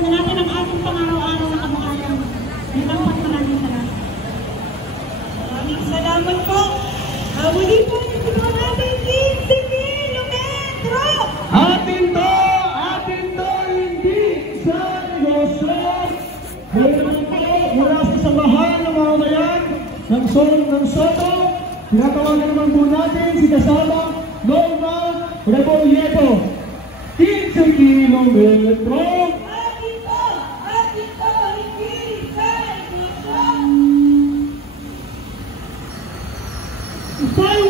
na natin ang ating pang-araw-araw na kabuhayan. Maraming salamat. Maraming salamat po. Muli po, ito po ang ating 15 kilometro. Atin to, hindi sa negosyo. Ngayon po, mula sa samahan ng mga bayan ng Soto, pinatawagan naman po natin si kasama Norma Rebolledo. 15 kilometro. Atin to, hindi sa negosyo. Ito'y